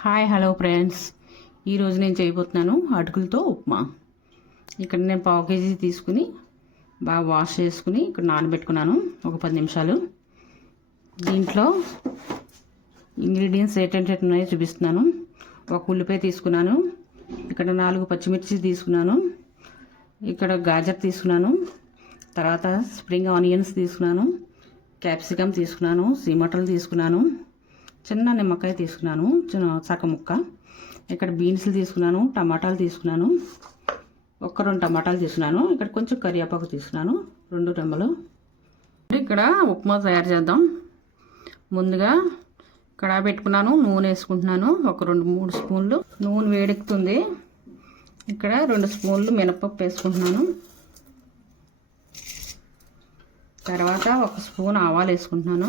Hi hello friends, ఈరోజు నేను చేయబోతున్నాను అటుకులతో ఉప్మా. ఇక్కడ నేను పావు కేజీ తీసుకుని బాగా వాష్ చేసుకుని ఇక్కడ నానబెట్టుకున్నాను ఒక 10 నిమిషాలు. దీంట్లో ఇంగ్రీడియంట్స్ ఏంటంటే ఉన్నాయో చూపిస్తున్నాను. ఒక ఉల్లిపాయ తీసుకున్నాను, ఇక్కడ 4 పచ్చిమిర్చి తీసుకున్నాను, ఇక్కడ గాజర్ తీసుకున్నాను, తర్వాత స్ప్రింగ్ ఆనియన్స్ తీసుకున్నాను, క్యాప్సికమ్ తీసుకున్నాను, సీమటలు తీసుకున్నాను, చిన్న నిమ్మకాయ తీసుకున్నాను, చిన్న సగం ముక్క, ఇక్కడ బీన్స్లు తీసుకున్నాను, టమాటాలు తీసుకున్నాను, 2 టమాటాలు తీసుకున్నాను, ఇక్కడ కొంచెం కరివేపాకు తీసుకున్నాను, 2 రెమ్మలు. ఇక్కడ ఉప్మా తయారు చేద్దాం. ముందుగా కడాయి పెట్టుకున్నాను, నూనె వేసుకుంటున్నాను. ఒక 2-3 స్పూన్లు నూనె వేడెక్కుతుంది. ఇక్కడ 2 స్పూన్లు మినపప్పు వేసుకుంటున్నాను. తర్వాత 1 స్పూన్ ఆవాలు వేసుకుంటున్నాను,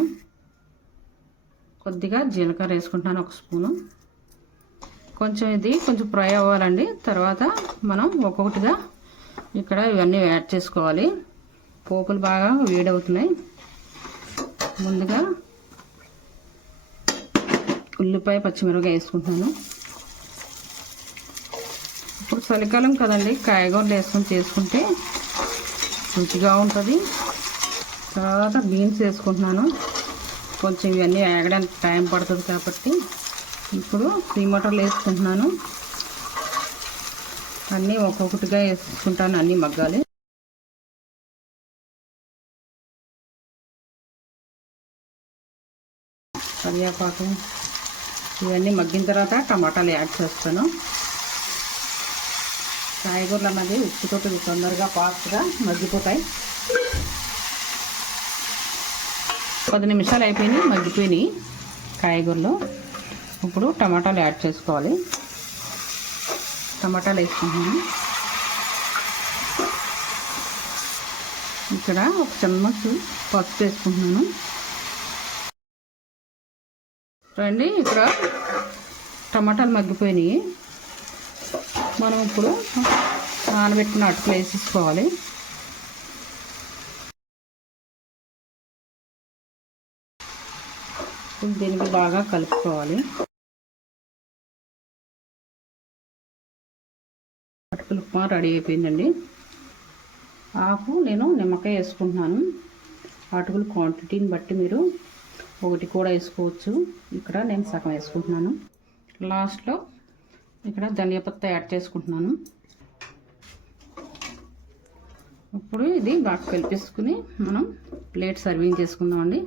కొద్దిగా జీలకర్ర వేసుకుంటున్నాను, 1 స్పూను. కొంచెం ఫ్రై అవ్వాలండి. తర్వాత మనం ఒక్కొక్కటిగా ఇక్కడ ఇవన్నీ యాడ్ చేసుకోవాలి. పోపులు బాగా వేడవుతున్నాయి. ముందుగా ఉల్లిపాయ పచ్చిమిరపకాయ వేసుకుంటున్నాను. ఇప్పుడు చలికాలం కదండి, కాయగూరలు వేసుకొని చేసుకుంటే రుచిగా ఉంటుంది. తర్వాత బీన్స్ వేసుకుంటున్నాను. కొంచెం ఇవన్నీ వేగడానికి టైం పడుతుంది కాబట్టి ఇప్పుడు టమాటాలు వేసుకుంటున్నాను. అన్నీ ఒక్కొక్కటిగా వేసుకుంటాను, అన్నీ మగ్గాలి. కరివేపాకు ఇవన్నీ మగ్గిన తర్వాత టమాటాలు యాడ్ చేస్తాను. కాయగూరలు అన్నది ఉప్పుతో తొందరగా ఫాస్ట్గా మగ్గిపోతాయి. 10 నిమిషాలు అయిపోయినాయి, మగ్గిపోయినాయి కాయగూరలు. ఇప్పుడు టమాటాలు యాడ్ చేసుకోవాలి. టమాటాలు వేసుకుంటున్నాను. ఇక్కడ 1 చెంచా పసుపు వేసుకుంటున్నాను. రండి, ఇక్కడ టమాటాలు మగ్గిపోయినాయి. మనం ఇప్పుడు నానబెట్టుకున్న అటుకులు వేసేసుకోవాలి. దీనికి బాగా కలుపుకోవాలి. అటుకులు ఉప్మా రెడీ అయిపోయిందండి. నేను నిమ్మకాయ వేసుకుంటున్నాను. అటుకులు క్వాంటిటీని బట్టి మీరు 1 కూడా వేసుకోవచ్చు. ఇక్కడ నేను సగం వేసుకుంటున్నాను. లాస్ట్లో ఇక్కడ ధనియా పత్తా యాడ్ చేసుకుంటున్నాను. ఇప్పుడు ఇది బాగా కలిపేసుకుని మనం ప్లేట్ సర్వింగ్ చేసుకుందామండి.